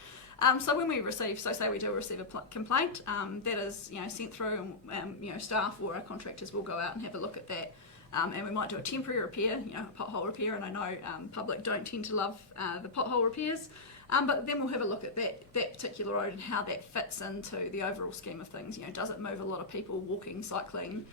So when we receive, say we do receive a complaint, that is sent through, and staff or our contractors will go out and have a look at that. And we might do a temporary repair, a pothole repair, and I know public don't tend to love the pothole repairs. But then we'll have a look at that particular road and how that fits into the overall scheme of things. Does it move a lot of people walking, cycling,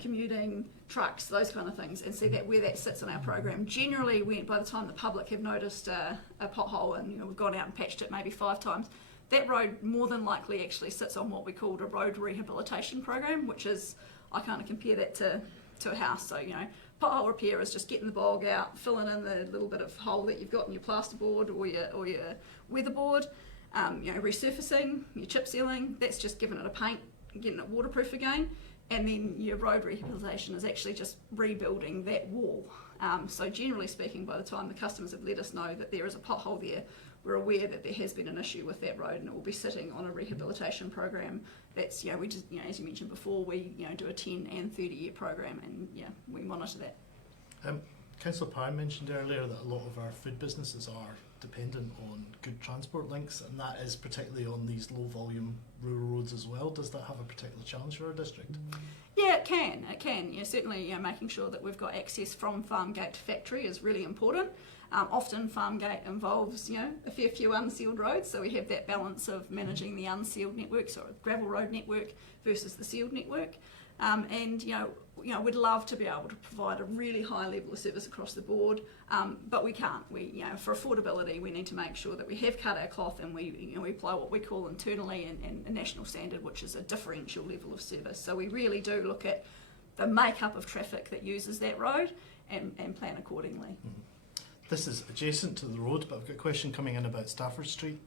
commuting, trucks, those kind of things, and see that where that sits in our program. Generally, by the time the public have noticed a pothole and we've gone out and patched it maybe 5 times, that road more than likely actually sits on what we call a road rehabilitation program, which is, I kind of compare that to a house. So pothole repair is just getting the bog out, filling in the little bit of hole that you've got in your plasterboard or your weatherboard, resurfacing, your chip sealing, that's just giving it a paint, getting it waterproof again, and then your road rehabilitation is actually just rebuilding that wall. So generally speaking, by the time the customers have let us know that there is a pothole there, we're aware that there has been an issue with that road and it will be sitting on a rehabilitation program. That's, we just, as you mentioned before, we do a 10 and 30-year program, and we monitor that. Councillor Pye mentioned earlier that a lot of our food businesses are dependent on good transport links, and that is particularly on these low volume rural roads as well. Does that have a particular challenge for our district? Yeah, it can. Certainly, making sure that we've got access from farm gate to factory is really important. Often farm gate involves, a fair few unsealed roads, so we have that balance of managing the unsealed network, so gravel road network versus the sealed network. We'd love to be able to provide a really high level of service across the board, but we can't. For affordability, we need to make sure that we have cut our cloth and we apply what we call internally and a national standard, which is a differential level of service. So we really do look at the makeup of traffic that uses that road and plan accordingly. Mm-hmm. This is adjacent to the road, but I've got a question coming in about Stafford Street.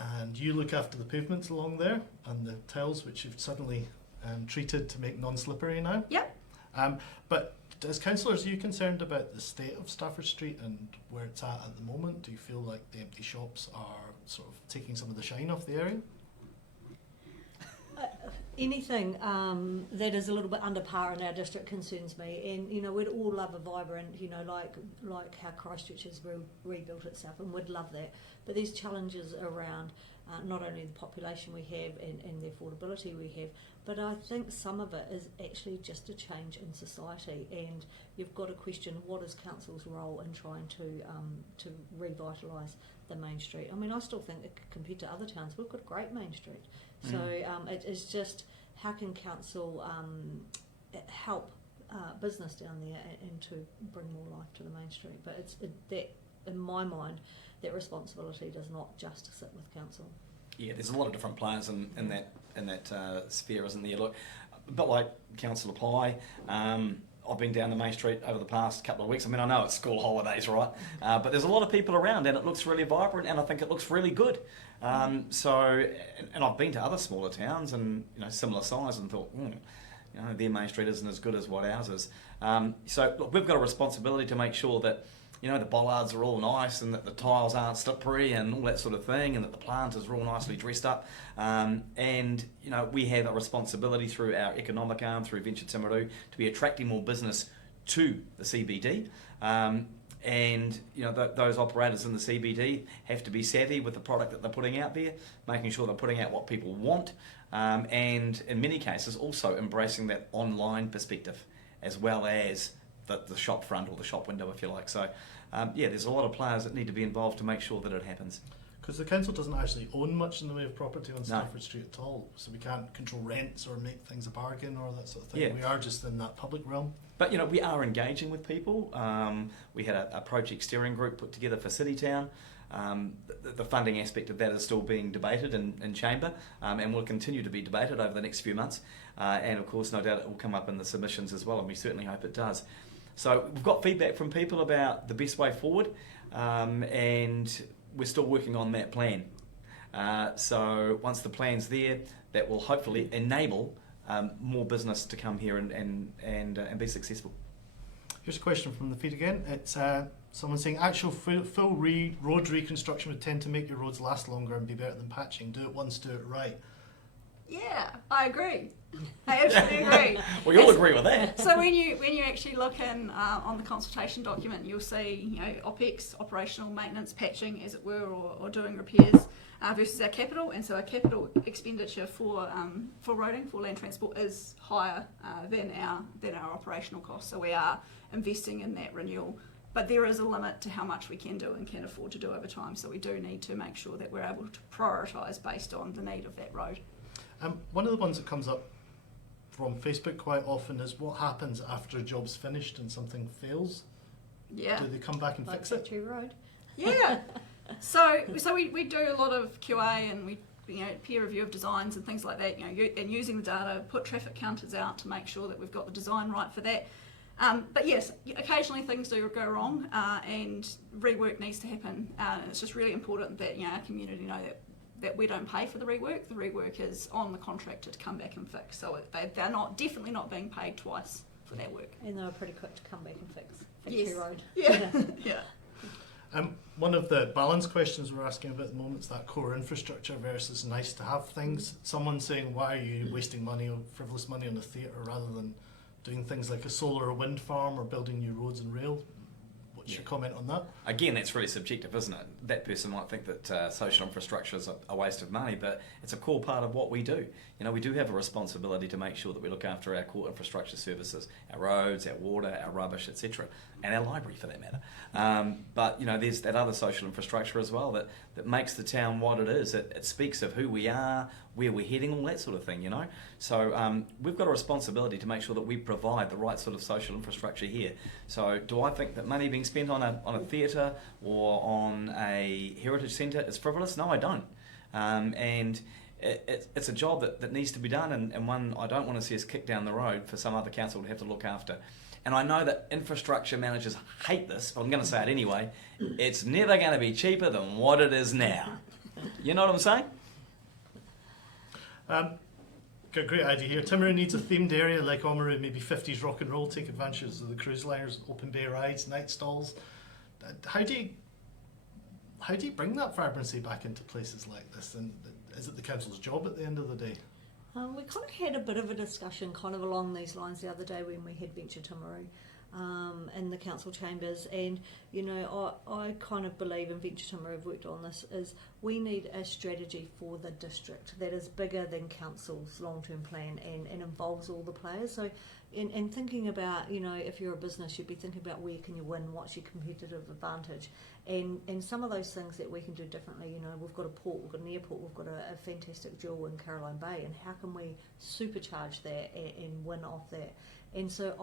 And you look after the pavements along there and the tiles, which you've suddenly treated to make non-slippery now. Yep. But as councillors, are you concerned about the state of Stafford Street and where it's at the moment? Do you feel like the empty shops are sort of taking some of the shine off the area? Anything that is a little bit under par in our district concerns me, and we'd all love a vibrant, like how Christchurch has rebuilt itself, and we'd love that. But these challenges around not only the population we have and the affordability we have, but I think some of it is actually just a change in society, and you've got to question what is council's role in trying to revitalise the main street. I mean, I still think that compared to other towns, we've got a great main street. So it is just how can council help business down there and to bring more life to the main street. But that, in my mind, that responsibility does not just sit with council. Yeah, there's a lot of different players in that sphere, isn't there? Look, a bit like Councillor Pye, I've been down the main street over the past couple of weeks. I mean, I know it's school holidays, right? But there's a lot of people around, and it looks really vibrant, and I think it looks really good. And I've been to other smaller towns and similar size, and thought, their main street isn't as good as what ours is. So look, we've got a responsibility to make sure that the bollards are all nice, and that the tiles aren't slippery and all that sort of thing, and that the plant is real nicely dressed up. And we have a responsibility through our economic arm, through Venture Timaru, to be attracting more business to the CBD. And those operators in the CBD have to be savvy with the product that they're putting out there, making sure they're putting out what people want, and in many cases also embracing that online perspective, as well as the shop front or the shop window, if you like. So there's a lot of players that need to be involved to make sure that it happens. Because the council doesn't actually own much in the way of property on No. Stafford Street at all, so we can't control rents or make things a bargain or that sort of thing. Yeah. We are just in that public realm. But we are engaging with people. We had a project steering group put together for Citytown. The funding aspect of that is still being debated in chamber, and will continue to be debated over the next few months. And of course, no doubt it will come up in the submissions as well, and we certainly hope it does. So we've got feedback from people about the best way forward, and we're still working on that plan. So once the plan's there, that will hopefully enable more business to come here and be successful. Here's a question from the feed again. It's someone saying actual full road reconstruction would tend to make your roads last longer and be better than patching. Do it once, do it right. Yeah, I agree. I absolutely agree. We all agree with that. So when you actually look in on the consultation document, you'll see OPEX, operational maintenance, patching, as it were, or doing repairs versus our capital. And so our capital expenditure for roading, for land transport, is higher than our operational costs. So we are investing in that renewal. But there is a limit to how much we can do and can afford to do over time. So we do need to make sure that we're able to prioritise based on the need of that road. One of the ones that comes up from Facebook quite often is what happens after a job's finished and something fails. Yeah. Do they come back and Like fix it? Victory Road. Yeah. So we do a lot of QA and we peer review of designs and things like that. And using the data, put traffic counters out to make sure that we've got the design right for that. But yes, occasionally things do go wrong, and rework needs to happen. It's just really important that our community know that we don't pay for the rework. The rework is on the contractor to come back and fix. So they're definitely not being paid twice for that work. And they were pretty quick to come back and fix Victory Yes. Road. Yeah. Yeah. One of the balance questions we're asking about at the moment is that core infrastructure versus nice to have things. Someone saying, why are you wasting money, frivolous money on the theatre rather than doing things like a solar or wind farm or building new roads and rail? What's your comment on that? Again, that's really subjective, isn't it? That person might think that social infrastructure is a waste of money, but it's a core part of what we do. We do have a responsibility to make sure that we look after our core infrastructure services, our roads, our water, our rubbish, etc., and our library for that matter. But there's that other social infrastructure as well that makes the town what it is. It speaks of who we are, where we're heading, all that sort of thing, So we've got a responsibility to make sure that we provide the right sort of social infrastructure here. So do I think that money being spent on a theatre or on a heritage centre is frivolous? No, I don't. And it's a job that needs to be done, and one I don't want to see us kick down the road for some other council to have to look after. And I know that infrastructure managers hate this, but I'm going to say it anyway. It's never going to be cheaper than what it is now. You know what I'm saying? Got a great idea here. Timaru needs a themed area like Oamaru, maybe 50s rock and roll, take advantage of the cruise liners, open bay rides, night stalls. How do you bring that vibrancy back into places like this? And is it the council's job at the end of the day? We kind of had a bit of a discussion kind of along these lines the other day when we had Venture Timaru in the council chambers, and I kind of believe, and Venture Timaru have worked on this, is we need a strategy for the district that is bigger than council's long-term plan and involves all the players. So in thinking about, if you're a business, you'd be thinking about where can you win, what's your competitive advantage, and some of those things that we can do differently. We've got a port, we've got an airport, we've got a fantastic jewel in Caroline Bay, and how can we supercharge that and win off that? And so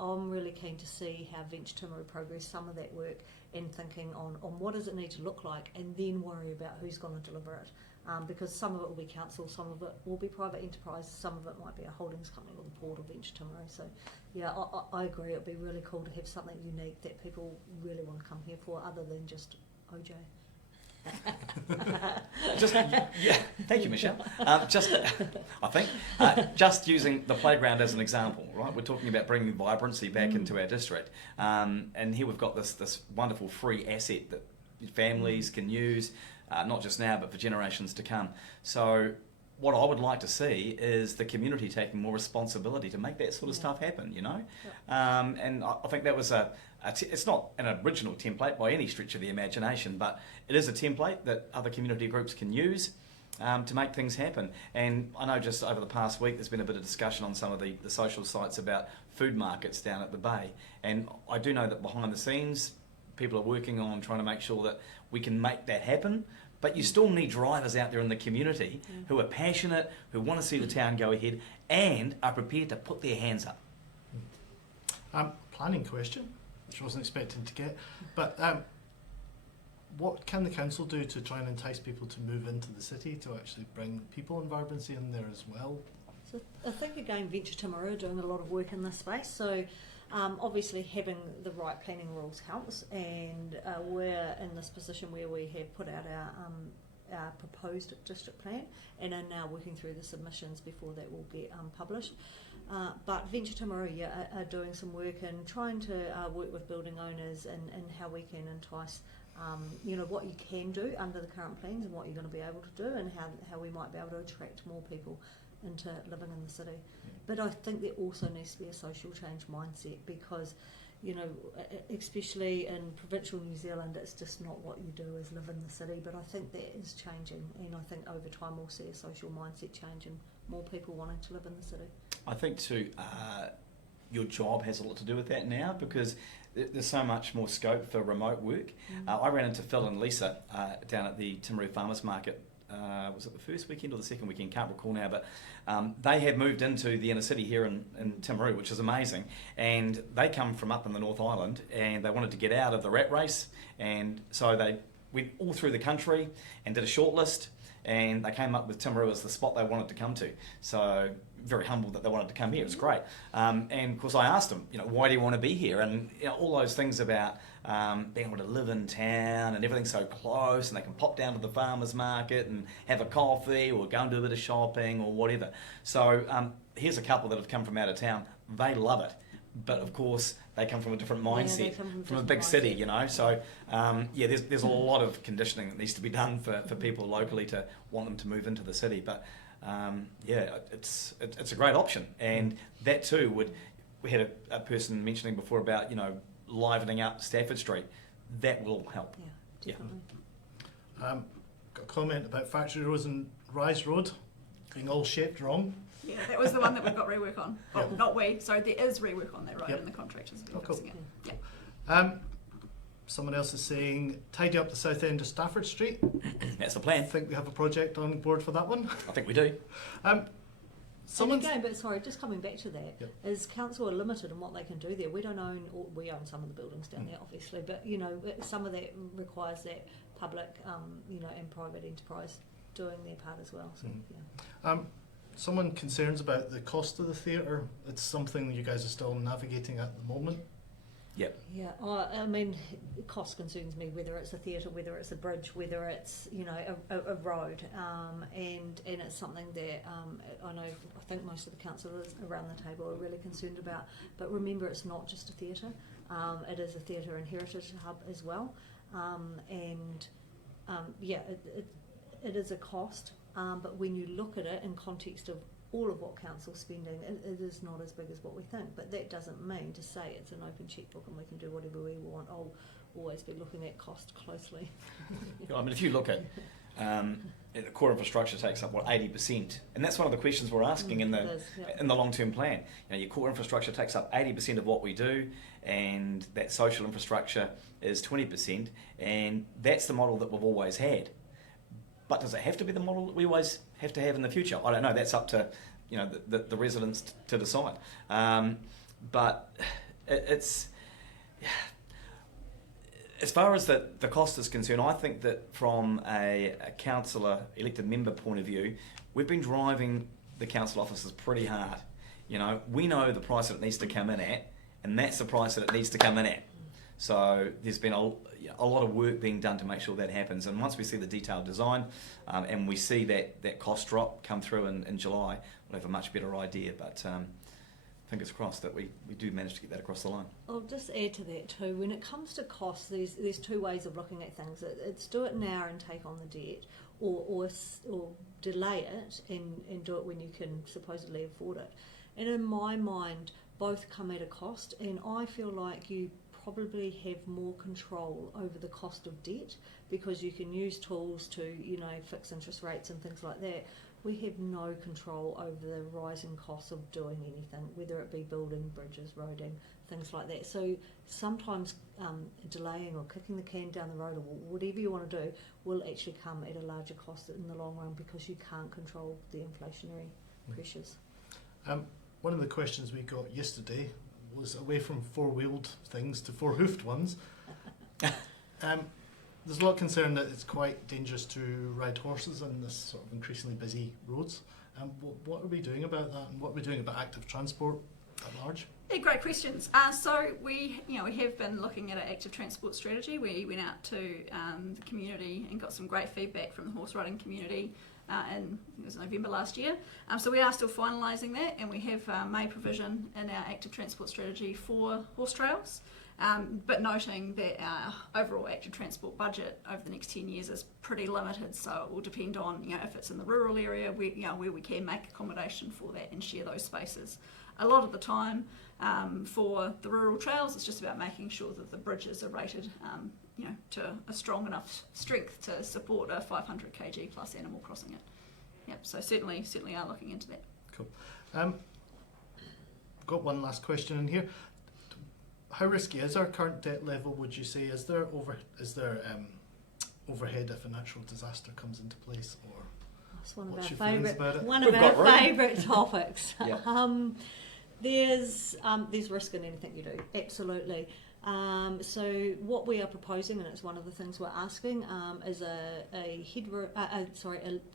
I'm really keen to see how Venture Timaru progress some of that work and thinking on what does it need to look like, and then worry about who's going to deliver it. because some of it will be council, some of it will be private enterprise, some of it might be a holdings company or the Port or Venture Timaru. So yeah, I agree, it'd be really cool to have something unique that people really want to come here for, other than just OJ. Thank you, Michelle. I think just using the playground as an example, right? We're talking about bringing vibrancy back into our district, and here we've got this wonderful free asset that families can use, not just now but for generations to come. So what I would like to see is the community taking more responsibility to make that sort of stuff happen, you know. And I think that was it's not an original template by any stretch of the imagination, but it is a template that other community groups can use to make things happen. And I know just over the past week there's been a bit of discussion on some of the social sites about food markets down at the Bay. And I do know that behind the scenes people are working on trying to make sure that we can make that happen. But you still need drivers out there in the community who are passionate, who want to see the town go ahead and are prepared to put their hands up. Planning question, which I wasn't expecting to get, but what can the council do to try and entice people to move into the city, to actually bring people and vibrancy in there as well? So I think again, Venture Timaru are doing a lot of work in this space. So obviously having the right planning rules helps, and we're in this position where we have put out our proposed district plan and are now working through the submissions before that will get published. But Venture Timaru are doing some work and trying to work with building owners and how we can entice what you can do under the current plans and what you're going to be able to do, and how we might be able to attract more people into living in the city. But I think there also needs to be a social change mindset, because especially in provincial New Zealand, it's just not what you do is live in the city. But I think that is changing, and I think over time we'll see a social mindset change and more people wanting to live in the city. I think too, your job has a lot to do with that now, because there's so much more scope for remote work. I ran into Phil and Lisa down at the Timaru Farmers Market. Was it the first weekend or the second weekend? Can't recall now, but they had moved into the inner city here in Timaru, which is amazing. And they come from up in the North Island, and they wanted to get out of the rat race, and so they went all through the country and did a shortlist, and they came up with Timaru as the spot they wanted to come to. So very humbled that they wanted to come here. It was great. And of course I asked them, why do you want to be here? And all those things about being able to live in town and everything's so close, and they can pop down to the farmers market and have a coffee or go and do a bit of shopping or whatever. So here's a couple that have come from out of town. They love it. But of course they come from a different mindset, from a big city, So there's a lot of conditioning that needs to be done for people locally to want them to move into the city. But it's a great option, and that too we had a person mentioning before about livening up Stafford Street. That will help. Yeah, definitely. Got a comment about Factory Road and Rise Road being all shaped wrong. Yeah, that was the one that we've got rework on. Well, Yep. not we, so there is rework on that road, Yep. and the contractors have Oh, been cool. fixing it. Yeah. Someone else is saying tidy up the south end of Stafford Street. That's the I plan. think we have a project on board for that one. I think we do. Someone's And again, but sorry, just coming back to that, Yep. is council are limited in what they can do there. We don't own, or we own some of the buildings down there, obviously, but some of that requires that public, and private enterprise doing their part as well. So, someone concerns about the cost of the theatre. It's something you guys are still navigating at the moment. Yep. Yeah, I mean, cost concerns me, whether it's a theatre, whether it's a bridge, whether it's a road, and it's something that I think most of the councillors around the table are really concerned about. But remember, it's not just a theatre; it is a theatre and heritage hub as well, it is a cost. But when you look at it in context of all of what council's spending, it is not as big as what we think. But that doesn't mean to say it's an open checkbook and we can do whatever we want. I'll always be looking at cost closely. I mean, if you look at the core infrastructure takes up 80%, and that's one of the questions we're asking in the long-term plan. Your core infrastructure takes up 80% of what we do, and that social infrastructure is 20%, and that's the model that we've always had. But does it have to be the model that we always have to have in the future? I don't know. That's up to the residents to decide. But it's As far as the cost is concerned, I think that from a councillor, elected member point of view, we've been driving the council offices pretty hard. You know, we know the price that it needs to come in at, and that's the price that it needs to come in at. So there's been a lot of work being done to make sure that happens. And once we see the detailed design and we see that cost drop come through in July, we'll have a much better idea. But fingers crossed that we do manage to get that across the line. I'll just add to that too. When it comes to costs, there's two ways of looking at things. It's do it now and take on the debt, or delay it and do it when you can supposedly afford it. And in my mind, both come at a cost, and I feel like you probably have more control over the cost of debt because you can use tools to, you know, fix interest rates and things like that. We have no control over the rising costs of doing anything, whether it be building, bridges, roading, things like that. So sometimes delaying or kicking the can down the road, or whatever you want to do, will actually come at a larger cost in the long run because you can't control the inflationary pressures. One of the questions we got yesterday was away from four-wheeled things to four-hoofed ones. There's a lot of concern that it's quite dangerous to ride horses on this sort of increasingly busy roads. What are we doing about that, and what are we doing about active transport at large? Yeah, great questions. So we have been looking at an active transport strategy. We went out to the community and got some great feedback from the horse riding community. And it was November last year. So we are still finalising that, and we have made provision in our active transport strategy for horse trails, but noting that our overall active transport budget over the next 10 years is pretty limited, so it will depend on, you know, if it's in the rural area where we can make accommodation for that and share those spaces. A lot of the time for the rural trails, it's just about making sure that the bridges are rated to a strong enough strength to support a 500 kg plus animal crossing it. Yep, so certainly are looking into that. Cool. Got one last question in here. How risky is our current debt level, would you say? Is there overhead if a natural disaster comes into place, or It's one what's of your our feelings favourite about it? one of We've our got room. favourite topics. Yeah. There's risk in anything you do, absolutely. So what we are proposing, and it's one of the things we're asking, is a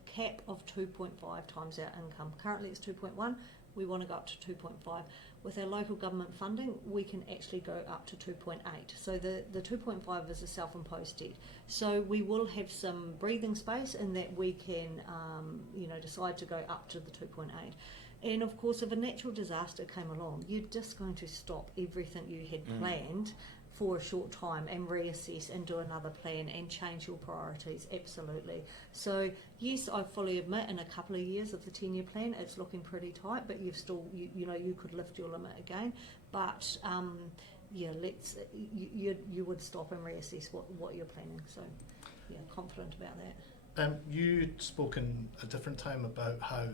cap of 2.5 times our income. Currently it's 2.1. We want to go up to 2.5. With our local government funding, we can actually go up to 2.8. So the 2.5 is a self-imposed debt. So we will have some breathing space in that we can, decide to go up to the 2.8. And of course, if a natural disaster came along, you're just going to stop everything you had planned for a short time and reassess and do another plan and change your priorities, absolutely. So yes, I fully admit in a couple of years of the 10-year plan, it's looking pretty tight, but you've still, you could lift your limit again. But you would stop and reassess what you're planning. So yeah, confident about that. You'd spoken a different time about how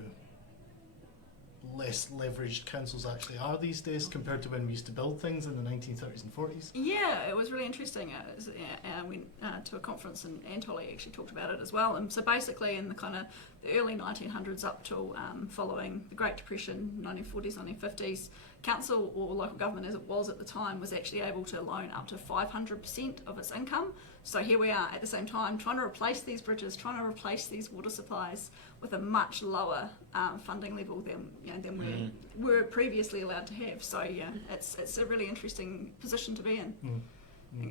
less leveraged councils actually are these days compared to when we used to build things in the 1930s and 40s. Yeah, it was really interesting. I went to a conference and Antolly actually talked about it as well. And so basically in the kind of the early 1900s up till following the Great Depression, 1940s, 1950s, council or local government as it was at the time was actually able to loan up to 500% of its income. So here we are at the same time trying to replace these bridges, trying to replace these water supplies with a much lower funding level than we were previously allowed to have. So yeah, it's a really interesting position to be in.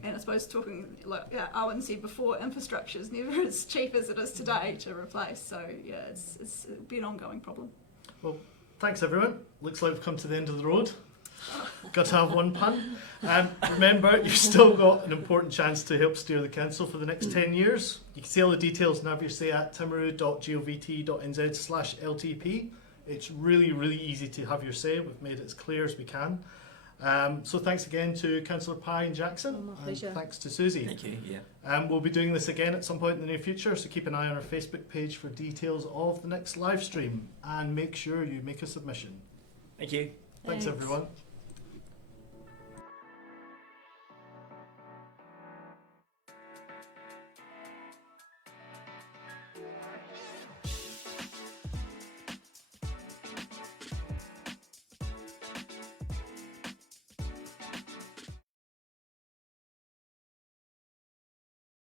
And I suppose talking, like Owen said before, infrastructure is never as cheap as it is today to replace. So yeah, it'll be an ongoing problem. Well, thanks everyone. Looks like we've come to the end of the road. Got to have one pun. Remember, you've still got an important chance to help steer the council for the next 10 years. You can see all the details and have your say at timaru.govt.nz/LTP. It's really, really easy to have your say. We've made it as clear as we can. So thanks again to Councillor Pye and Jackson. Oh, my pleasure. And thanks to Susie. Thank you. Yeah. We'll be doing this again at some point in the near future, so keep an eye on our Facebook page for details of the next live stream, and make sure you make a submission. Thank you. Thanks everyone.